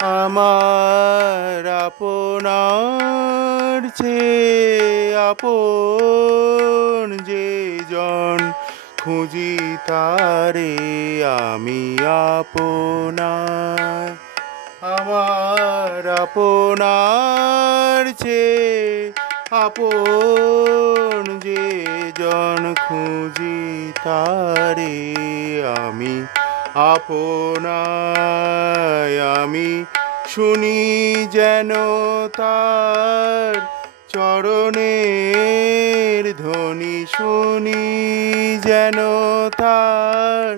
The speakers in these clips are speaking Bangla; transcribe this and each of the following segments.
আমার আপনার চেয়ে আপন যে জন, খুঁজি তারে আমি আপনার। আমার আপনার চেয়ে আপন যে জন, খুঁজি তারে আমি আপনার। আমি শুনি যেন তার চরণের ধ্বনি, শুনি যেন তার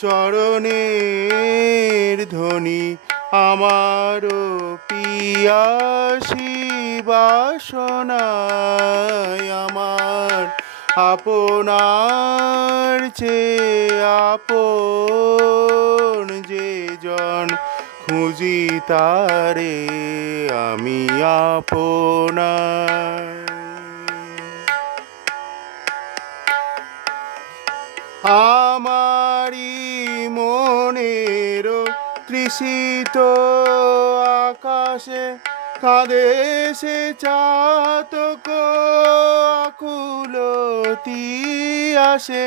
চরণের ধ্বনি। আমারও পিয়াসী বাসনায়, আমার আপনার চেয়ে আপন যে জন, খুঁজি তারে আমি আপনার। আমারি মনের তৃষিত আকাশে কাঁদে সে চাতক আকুলতি আসে।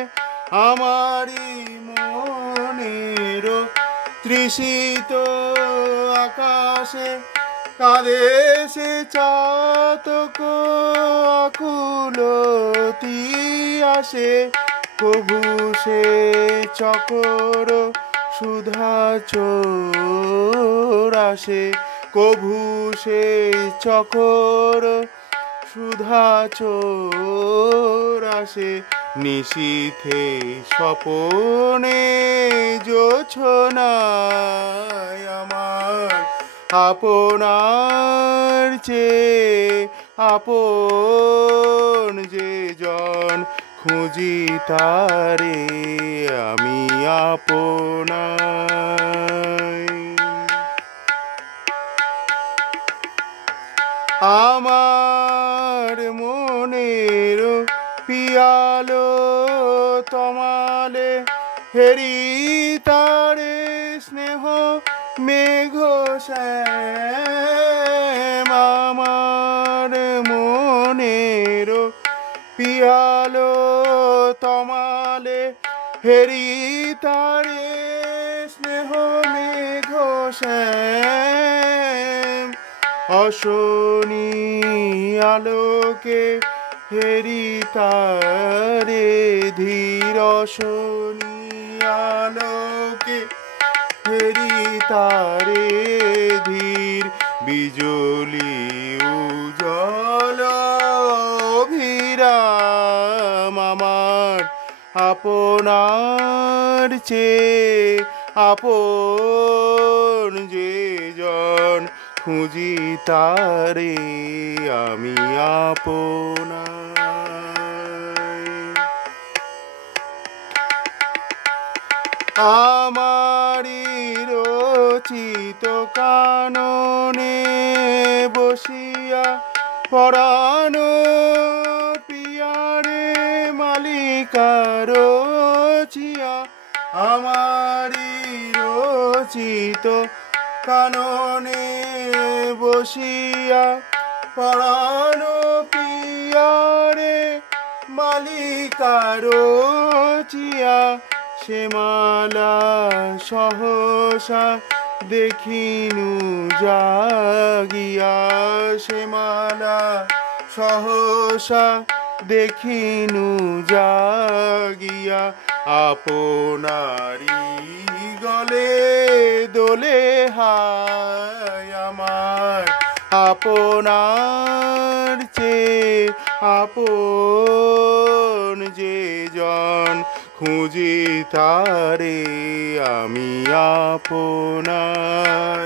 আমারি মনের তৃষিত আকাশে কাঁদে সে চাতক আকুলতি আসে। কভু সে চকর সুধা চোর আসে, কভু সে চকর সুধা চোর আসে। নিশীথে স্বপনে জোছনায়, আমার আপনার চেয়ে আপন যে জন, খুঁজি তারে আমি আপনার। আমার মনের পিয়ালো তমালে হেরি তারে স্নেহ মেঘ শ্যাম। আমার মনের পিয়ালো তমালে হেরি তারে স্নেহ মেঘ শ্যাম। অশনি আলোকে হেরি তারে ধীর, অশনি আলোকে হেরি তারে ধীর। বিজলি উজ্জ্বল অভিরাম, আমার আপনার চেয়ে আপন যে জন, খুঁজি তারে আমি আপনার। আমারি রচিত কাননে বসিয়া পরাণ পিয়ারে মালিকা রচিয়া। আমারি রচিত কাননে বসিয়া পরাণ পিয়ারে মালিকা রচিয়া। সে মালা সহসা দেখিনু জাগিয়া, সে মালা সহসা দেখিনু জাগিয়া। আপনারি গলে দোলে হায়, আমার আপনার চেয়ে আপন যে জন, খুঁজি তারে আমি আপনার।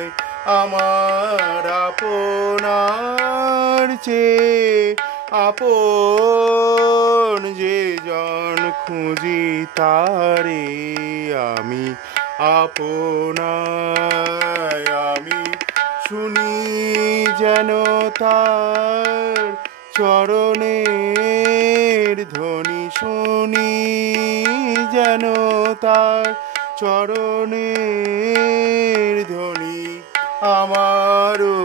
আমার আপনার চেয়ে আপন যে জন, খুঁজি তারে আমি আপনার। আমি শুনি যেন তার চরণের ধ্বনি, শুনি যেন তার চরণের ধ্বনি। আমারও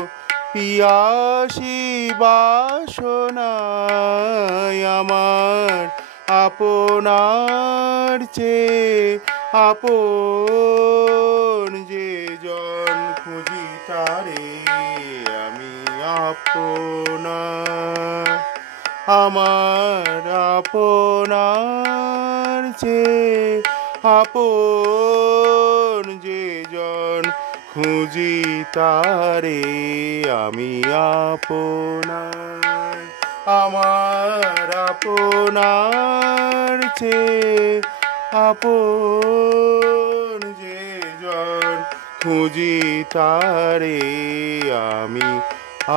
পিয়াসী বাসনায় আমার আপনার চেয়ে আপন যে জন খুঁজি তারে আমি আপনার আমার আপনার চেয়ে আপন যে জন খুঁজি তারে আমি আপনার আমার আপনার চেয়ে আপন যে জন খুঁজি তারে আমি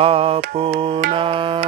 আপনার